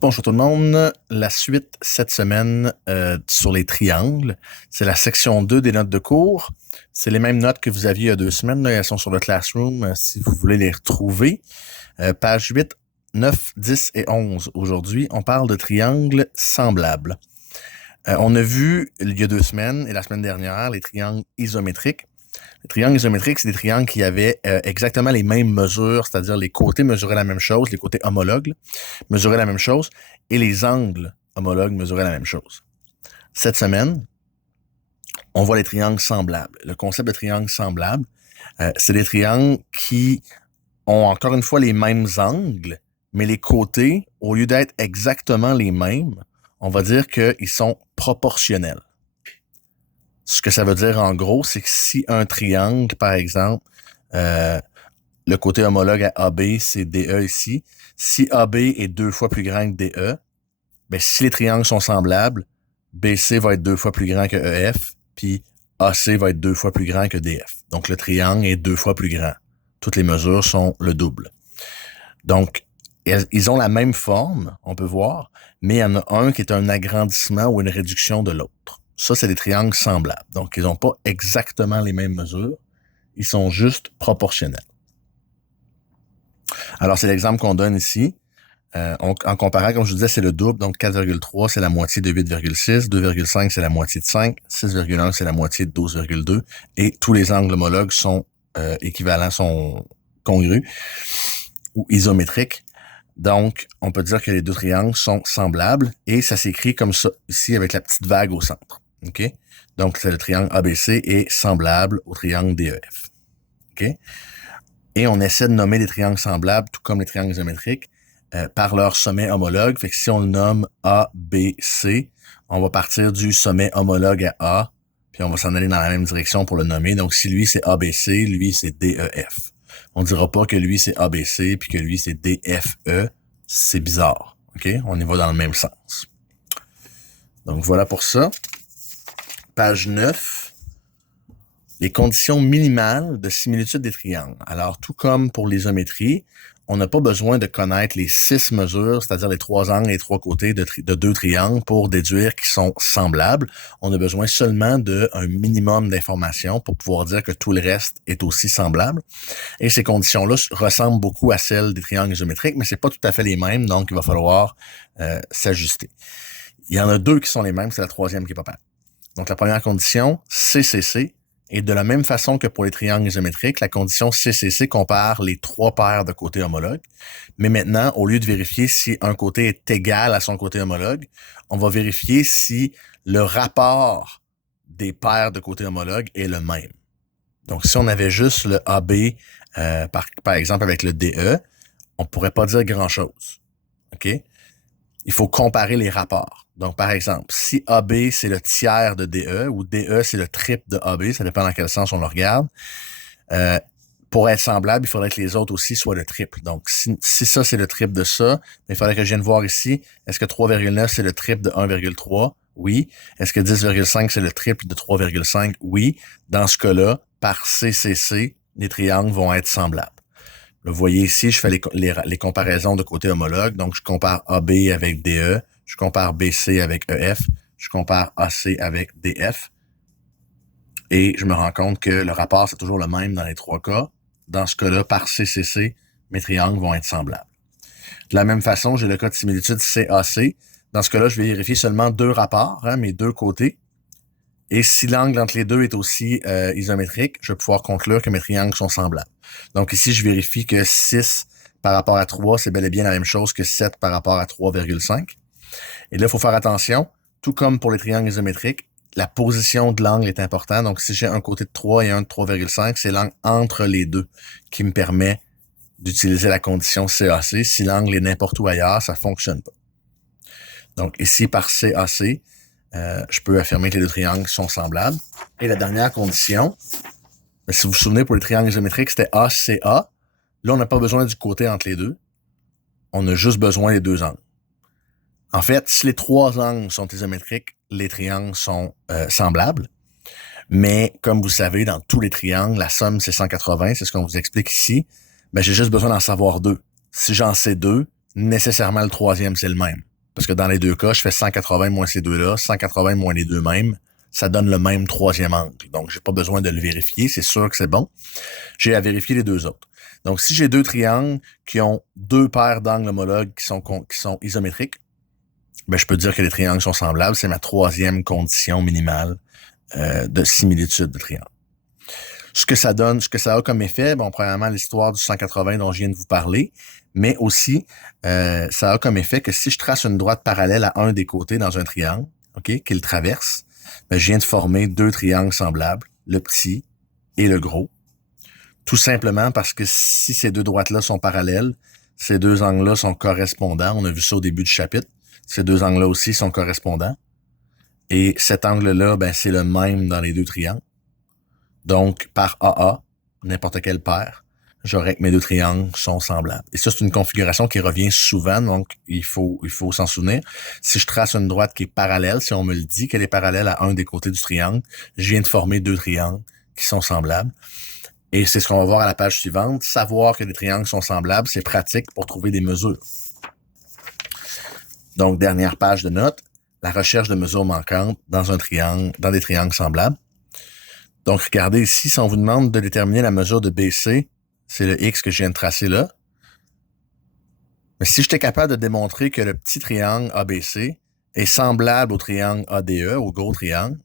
Bonjour tout le monde. La suite cette semaine sur les triangles, c'est la section 2 des notes de cours. C'est les mêmes notes que vous aviez il y a 2 semaines. Là. Elles sont sur le Classroom si vous voulez les retrouver. Page 8, 9, 10 et 11. Aujourd'hui, on parle de triangles semblables. On a vu il y a 2 semaines et la semaine dernière les triangles isométriques. Les triangles isométriques, c'est des triangles qui avaient exactement les mêmes mesures, c'est-à-dire les côtés mesuraient la même chose, les côtés homologues mesuraient la même chose, et les angles homologues mesuraient la même chose. Cette semaine, on voit les triangles semblables. Le concept de triangle semblable, c'est des triangles qui ont encore une fois les mêmes angles, mais les côtés, au lieu d'être exactement les mêmes, on va dire qu'ils sont proportionnels. Ce que ça veut dire en gros, c'est que si un triangle, par exemple, le côté homologue à AB, c'est DE ici. Si AB est 2 fois plus grand que DE, ben si les triangles sont semblables, BC va être 2 fois plus grand que EF, puis AC va être 2 fois plus grand que DF. Donc le triangle est 2 fois plus grand. Toutes les mesures sont le double. Donc, ils ont la même forme, on peut voir, mais il y en a un qui est un agrandissement ou une réduction de l'autre. Ça, c'est des triangles semblables. Donc, ils n'ont pas exactement les mêmes mesures. Ils sont juste proportionnels. Alors, c'est l'exemple qu'on donne ici. En comparant, comme je vous disais, c'est le double. Donc, 4,3, c'est la moitié de 8,6. 2,5, c'est la moitié de 5. 6,1, c'est la moitié de 12,2. Et tous les angles homologues sont équivalents, sont congrus ou isométriques. Donc, on peut dire que les deux triangles sont semblables et ça s'écrit comme ça ici avec la petite vague au centre. OK? Donc, c'est le triangle ABC est semblable au triangle DEF. OK? Et on essaie de nommer les triangles semblables, tout comme les triangles isométriques, par leur sommet homologue. Fait que si on le nomme ABC, on va partir du sommet homologue à A, puis on va s'en aller dans la même direction pour le nommer. Donc, si lui, c'est ABC, lui, c'est DEF. On ne dira pas que lui, c'est ABC, puis que lui, c'est DFE. C'est bizarre. OK? On y va dans le même sens. Donc, voilà pour ça. Page 9. Les conditions minimales de similitude des triangles. Alors, tout comme pour l'isométrie, on n'a pas besoin de connaître les 6 mesures, c'est-à-dire les 3 angles et les 3 côtés de 2 triangles pour déduire qu'ils sont semblables. On a besoin seulement d'un minimum d'informations pour pouvoir dire que tout le reste est aussi semblable. Et ces conditions-là ressemblent beaucoup à celles des triangles isométriques, mais c'est pas tout à fait les mêmes, donc il va falloir s'ajuster. Il y en a 2 qui sont les mêmes, c'est la troisième qui est pas pareille. Donc la première condition, CCC, et de la même façon que pour les triangles isométriques, la condition CCC compare les 3 paires de côtés homologues. Mais maintenant, au lieu de vérifier si un côté est égal à son côté homologue, on va vérifier si le rapport des paires de côtés homologues est le même. Donc, si on avait juste le AB, par exemple avec le DE, on pourrait pas dire grand-chose. OK? Il faut comparer les rapports. Donc, par exemple, si AB, c'est le tiers de DE ou DE, c'est le triple de AB, ça dépend dans quel sens on le regarde, pour être semblable, il faudrait que les autres aussi soient le triple. Donc, si ça, c'est le triple de ça, il faudrait que je vienne voir ici, est-ce que 3,9, c'est le triple de 1,3? Oui. Est-ce que 10,5, c'est le triple de 3,5? Oui. Dans ce cas-là, par CCC, les triangles vont être semblables. Vous voyez ici, je fais les comparaisons de côté homologue. Donc, je compare AB avec DE, je compare BC avec EF, je compare AC avec DF. Et je me rends compte que le rapport, c'est toujours le même dans les 3 cas. Dans ce cas-là, par CCC, mes triangles vont être semblables. De la même façon, j'ai le cas de similitude CAC. Dans ce cas-là, je vais vérifier seulement 2 rapports, mes 2 côtés. Et si l'angle entre les 2 est aussi isométrique, je vais pouvoir conclure que mes triangles sont semblables. Donc ici, je vérifie que 6 par rapport à 3, c'est bel et bien la même chose que 7 par rapport à 3,5. Et là, il faut faire attention, tout comme pour les triangles isométriques, la position de l'angle est importante. Donc si j'ai un côté de 3 et un de 3,5, c'est l'angle entre les 2 qui me permet d'utiliser la condition CAC. Si l'angle est n'importe où ailleurs, ça ne fonctionne pas. Donc ici, par CAC, je peux affirmer que les 2 triangles sont semblables. Et la dernière condition, si vous vous souvenez, pour les triangles isométriques, c'était ACA. Là, on n'a pas besoin du côté entre les 2. On a juste besoin des 2 angles. En fait, si les 3 angles sont isométriques, les triangles sont semblables. Mais comme vous savez, dans tous les triangles, la somme, c'est 180. C'est ce qu'on vous explique ici. Ben, j'ai juste besoin d'en savoir 2. Si j'en sais 2, nécessairement le 3e, c'est le même. Parce que dans les deux cas, je fais 180 moins ces deux-là, 180 moins les deux mêmes, ça donne le même troisième angle. Donc, j'ai pas besoin de le vérifier, c'est sûr que c'est bon. J'ai à vérifier les deux autres. Donc, si j'ai deux triangles qui ont deux paires d'angles homologues qui sont isométriques, ben, je peux dire que les triangles sont semblables. C'est ma troisième condition minimale de similitude de triangle. Ce que ça donne, ce que ça a comme effet, bon, premièrement, l'histoire du 180 dont je viens de vous parler, mais aussi, ça a comme effet que si je trace une droite parallèle à un des côtés dans un triangle, OK, qui le traverse, ben, je viens de former deux triangles semblables, le petit et le gros. Tout simplement parce que si ces deux droites-là sont parallèles, ces deux angles-là sont correspondants. On a vu ça au début du chapitre. Ces deux angles-là aussi sont correspondants. Et cet angle-là, ben, c'est le même dans les deux triangles. Donc, par AA, n'importe quelle paire, j'aurais que mes deux triangles sont semblables. Et ça, c'est une configuration qui revient souvent, donc il faut s'en souvenir. Si je trace une droite qui est parallèle, si on me le dit qu'elle est parallèle à un des côtés du triangle, je viens de former deux triangles qui sont semblables. Et c'est ce qu'on va voir à la page suivante. Savoir que les triangles sont semblables, c'est pratique pour trouver des mesures. Donc, dernière page de notes, la recherche de mesures manquantes dans un triangle, dans des triangles semblables. Donc, regardez ici, si on vous demande de déterminer la mesure de BC, c'est le X que je viens de tracer là. Mais si j'étais capable de démontrer que le petit triangle ABC est semblable au triangle ADE, au gros triangle,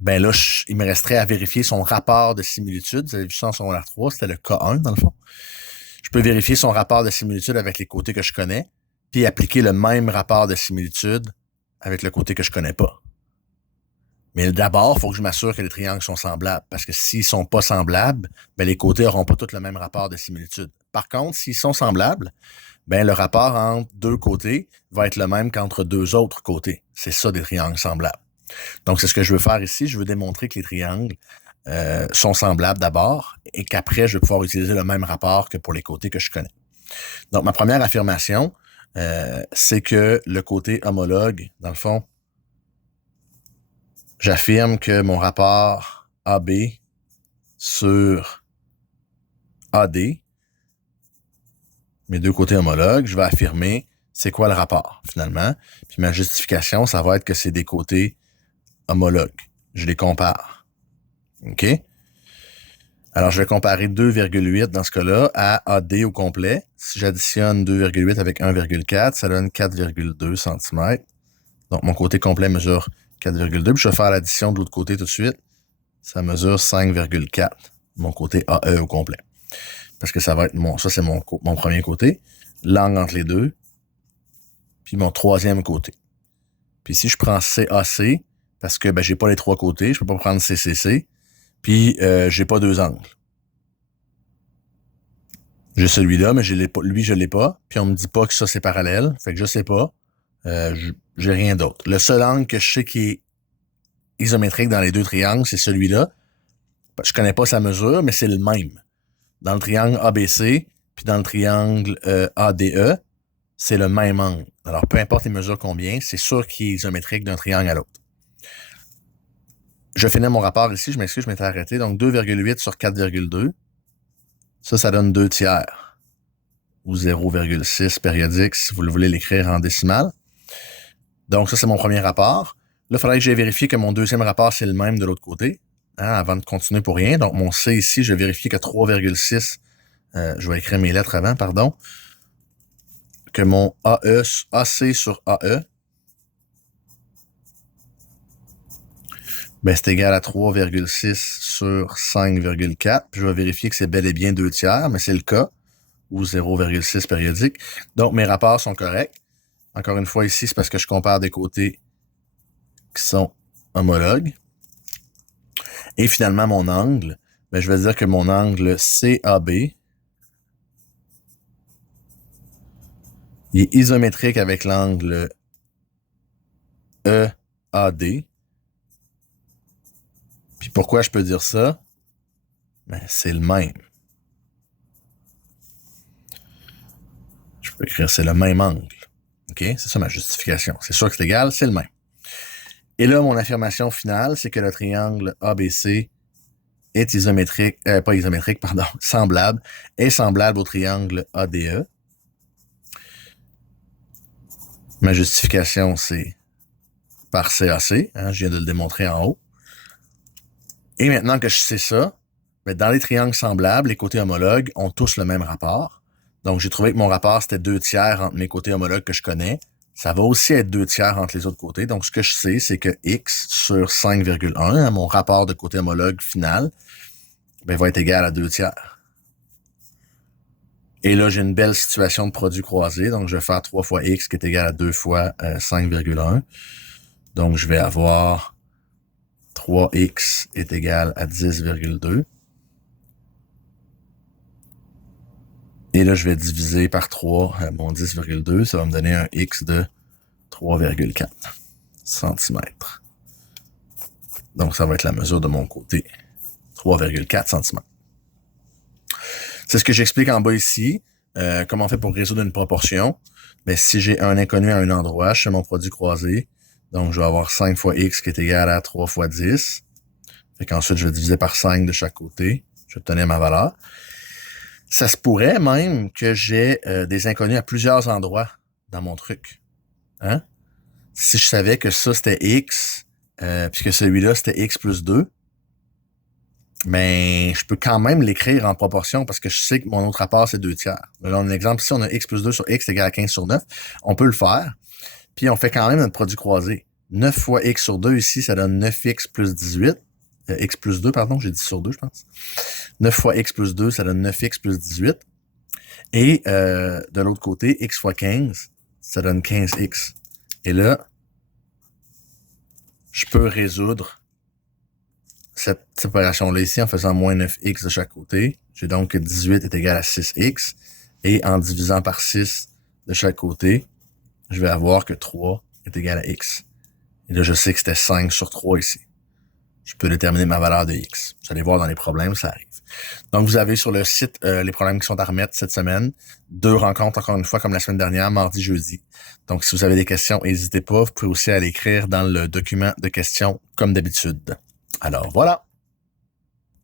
ben là, il me resterait à vérifier son rapport de similitude. Vous avez vu ça en secondaire 3, c'était le K1 dans le fond. Je peux vérifier son rapport de similitude avec les côtés que je connais, puis appliquer le même rapport de similitude avec le côté que je connais pas. Mais d'abord, il faut que je m'assure que les triangles sont semblables, parce que s'ils sont pas semblables, ben les côtés n'auront pas tous le même rapport de similitude. Par contre, s'ils sont semblables, ben le rapport entre deux côtés va être le même qu'entre deux autres côtés. C'est ça des triangles semblables. Donc, c'est ce que je veux faire ici. Je veux démontrer que les triangles sont semblables d'abord et qu'après, je vais pouvoir utiliser le même rapport que pour les côtés que je connais. Donc, ma première affirmation, c'est que le côté homologue, dans le fond, j'affirme que mon rapport AB sur AD, mes deux côtés homologues, je vais affirmer c'est quoi le rapport, finalement. Puis ma justification, ça va être que c'est des côtés homologues. Je les compare. OK? Alors, je vais comparer 2,8 dans ce cas-là à AD au complet. Si j'additionne 2,8 avec 1,4, ça donne 4,2 cm. Donc, mon côté complet mesure 4,2. Puis je vais faire l'addition de l'autre côté tout de suite. Ça mesure 5,4. Mon côté AE au complet. Parce que ça va être ça c'est mon premier côté. L'angle entre les deux. Puis mon troisième côté. Puis si je prends CAC, parce que ben, j'ai pas les trois côtés, je peux pas prendre CCC. Puis j'ai pas deux angles. J'ai celui-là, mais lui, je l'ai pas. Puis on me dit pas que ça, c'est parallèle. Fait que je sais pas. J'ai rien d'autre. Le seul angle que je sais qui est isométrique dans les deux triangles, c'est celui-là. Je connais pas sa mesure, mais c'est le même. Dans le triangle ABC, puis dans le triangle ADE, c'est le même angle. Alors, peu importe les mesures combien, c'est sûr qu'il est isométrique d'un triangle à l'autre. Je finis mon rapport ici, je m'excuse, je m'étais arrêté. Donc, 2,8 sur 4,2. Ça donne 2 tiers. Ou 0,6 périodique, si vous le voulez l'écrire en décimale. Donc, ça, c'est mon premier rapport. Là, il faudrait que j'ai vérifié que mon deuxième rapport, c'est le même de l'autre côté, avant de continuer pour rien. Donc, mon C ici, je vais vérifier que 3,6, je vais écrire mes lettres avant, pardon, que mon AC sur AE, ben, c'est égal à 3,6 sur 5,4. Puis je vais vérifier que c'est bel et bien 2 tiers, mais c'est le cas, ou 0,6 périodique. Donc, mes rapports sont corrects. Encore une fois, ici, c'est parce que je compare des côtés qui sont homologues. Et finalement, mon angle, ben, je vais dire que mon angle CAB, il est isométrique avec l'angle EAD. Puis pourquoi je peux dire ça? Ben, c'est le même. Je peux écrire c'est le même angle. OK? C'est ça ma justification. C'est sûr que c'est égal, c'est le même. Et là, mon affirmation finale, c'est que le triangle ABC est isométrique, pas isométrique, pardon, semblable, est semblable au triangle ADE. Ma justification, c'est par CAC. Hein, je viens de le démontrer en haut. Et maintenant que je sais ça, ben dans les triangles semblables, les côtés homologues ont tous le même rapport. Donc, j'ai trouvé que mon rapport, c'était 2/3 entre mes côtés homologues que je connais. Ça va aussi être 2/3 entre les autres côtés. Donc, ce que je sais, c'est que x sur 5,1, hein, mon rapport de côté homologue final, ben, va être égal à 2/3. Et là, j'ai une belle situation de produit croisé. Donc, je vais faire 3 fois x qui est égal à 2 fois 5,1. Donc, je vais avoir 3x est égal à 10,2. Et là, je vais diviser par 3 mon 10,2. Ça va me donner un x de 3,4 cm. Donc, ça va être la mesure de mon côté. 3,4 cm. C'est ce que j'explique en bas ici. Comment on fait pour résoudre une proportion. Mais si j'ai un inconnu à un endroit, je fais mon produit croisé. Donc, je vais avoir 5 fois x qui est égal à 3 fois 10. Fait qu'ensuite, je vais diviser par 5 de chaque côté. Je vais obtenir ma valeur. Ça se pourrait même que j'ai des inconnus à plusieurs endroits dans mon truc. Hein? Si je savais que ça, c'était x, puis que celui-là, c'était x plus 2, mais je peux quand même l'écrire en proportion parce que je sais que mon autre rapport, c'est 2/3. Là, on a un exemple, si on a x plus 2 sur x est égal à 15 sur 9, on peut le faire. Puis on fait quand même notre produit croisé. 9 fois x sur 2 ici, ça donne 9x plus 18. X plus 2, pardon, j'ai dit sur 2, je pense. 9 fois x plus 2, ça donne 9x plus 18. Et de l'autre côté, x fois 15, ça donne 15x. Et là, je peux résoudre cette séparation-là ici en faisant moins 9x de chaque côté. J'ai donc que 18 est égal à 6x. Et en divisant par 6 de chaque côté, je vais avoir que 3 est égal à x. Et là, je sais que c'était 5 sur 3 ici. Je peux déterminer ma valeur de x. Vous allez voir dans les problèmes, ça arrive. Donc, vous avez sur le site les problèmes qui sont à remettre cette semaine. 2 rencontres, encore une fois, comme la semaine dernière, mardi, jeudi. Donc, si vous avez des questions, n'hésitez pas. Vous pouvez aussi aller écrire dans le document de questions, comme d'habitude. Alors, voilà.